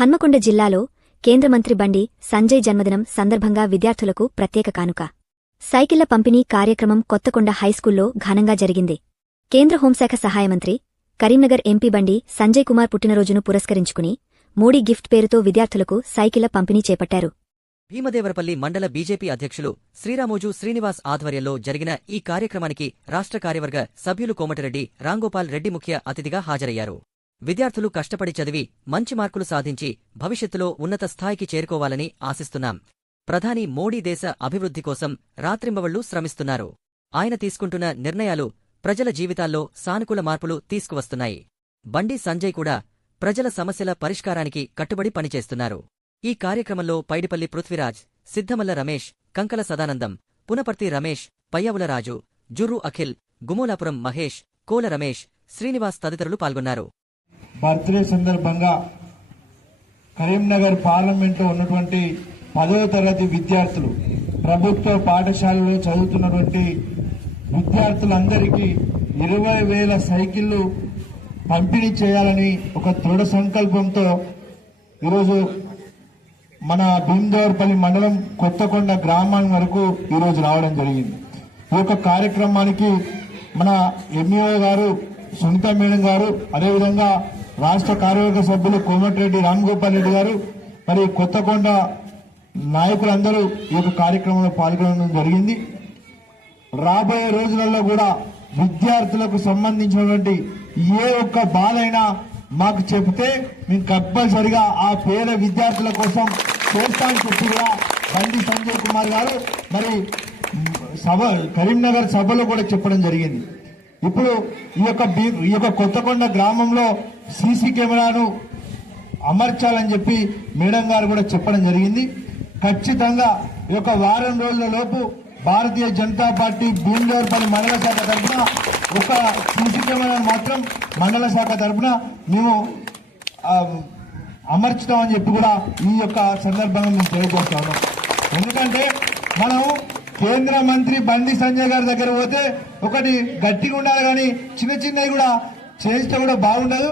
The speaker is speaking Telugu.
హన్మకొండ జిల్లాలో కేంద్ర మంత్రి బండి సంజయ్ జన్మదినం సందర్భంగా విద్యార్థులకు ప్రత్యేక కానుక సైకిళ్ల పంపిణీ కార్యక్రమం కొత్తకొండ హైస్కూల్లో ఘనంగా జరిగింది. కేంద్ర హోంశాఖ సహాయమంత్రి కరీంనగర్ ఎంపీ బండి సంజయ్ కుమార్ పుట్టినరోజును పురస్కరించుకుని మోడీ గిఫ్ట్ పేరుతో విద్యార్థులకు సైకిళ్ల పంపిణీ చేపట్టారు. భీమదేవరపల్లి మండల బీజేపీ అధ్యక్షులు శ్రీరామోజు శ్రీనివాస్ ఆధ్వర్యంలో జరిగిన ఈ కార్యక్రమానికి రాష్ట్ర కార్యవర్గ సభ్యులు కోమటిరెడ్డి రాంగోపాల్ రెడ్డి ముఖ్య అతిథిగా హాజరయ్యారు. విద్యార్థులు కష్టపడి చదివి మంచి మార్కులు సాధించి భవిష్యత్తులో ఉన్నత స్థాయికి చేరుకోవాలని ఆశిస్తున్నాం. ప్రధాని మోడీ దేశ అభివృద్ధి కోసం రాత్రింబవళ్లూ శ్రమిస్తున్నారు. ఆయన తీసుకుంటున్న నిర్ణయాలు ప్రజల జీవితాల్లో సానుకూల మార్పులు తీసుకువస్తున్నాయి. బండి సంజయ్ కూడా ప్రజల సమస్యల పరిష్కారానికి కట్టుబడి పనిచేస్తున్నారు. ఈ కార్యక్రమంలో పైడిపల్లి పృథ్వీరాజ్, సిద్ధమల్ల రమేష్, కంకల సదానందం, పునపర్తి రమేష్, పయ్యవుల రాజు, జుర్రు అఖిల్, గుమోలాపురం మహేష్, కోల రమేష్, శ్రీనివాస్ తదితరులు పాల్గొన్నారు. బర్త్డే సందర్భంగా కరీంనగర్ పార్లమెంట్లో ఉన్నటువంటి 10వ తరగతి విద్యార్థులు, ప్రభుత్వ పాఠశాలలో చదువుతున్నటువంటి విద్యార్థులందరికీ 20,000 సైకిళ్లు పంపిణీ చేయాలని ఒక దృఢ సంకల్పంతో ఈరోజు మన భీమదేవరపల్లి మండలం కొత్తకొండ గ్రామం వరకు ఈరోజు రావడం జరిగింది. ఈ యొక్క కార్యక్రమానికి మన ఎంఈఓ గారు, సునీత మేడం గారు, అదేవిధంగా రాష్ట్ర కార్యవర్గ సభ్యులు కోమటిరెడ్డి రాంగోపాల్ రెడ్డి గారు, మరి కొత్తకొండ నాయకులందరూ ఈ యొక్క కార్యక్రమంలో పాల్గొనడం జరిగింది. రాబోయే రోజులలో కూడా విద్యార్థులకు సంబంధించినటువంటి ఏ ఒక్క బాధైనా మాకు చెబితే మేము కంపల్సరిగా ఆ పేద విద్యార్థుల కోసం చేస్తామని చెప్పి కూడా బండి సంజయ్ కుమార్ గారు మరి కరీంనగర్ సభలో కూడా చెప్పడం జరిగింది. ఇప్పుడు ఈ యొక్క కొత్తకొండ గ్రామంలో సీసీ కెమెరాను అమర్చాలని చెప్పి మేడం గారు కూడా చెప్పడం జరిగింది. ఖచ్చితంగా ఈ యొక్క వారం రోజుల లోపు భారతీయ జనతా పార్టీ భీమదేవరపల్లి మండల శాఖ తరఫున ఒక సీసీ కెమెరాను మాత్రం మండల శాఖ తరఫున మేము అమర్చుతామని చెప్పి కూడా ఈ యొక్క సందర్భంగా మేము తెలియజేస్తా ఉన్నాం. ఎందుకంటే మనం కేంద్ర మంత్రి బండి సంజయ్ గారి దగ్గర పోతే ఒకటి గట్టిగా ఉండాలి, కానీ చిన్న చిన్నవి కూడా చేస్తే కూడా బాగుండదు.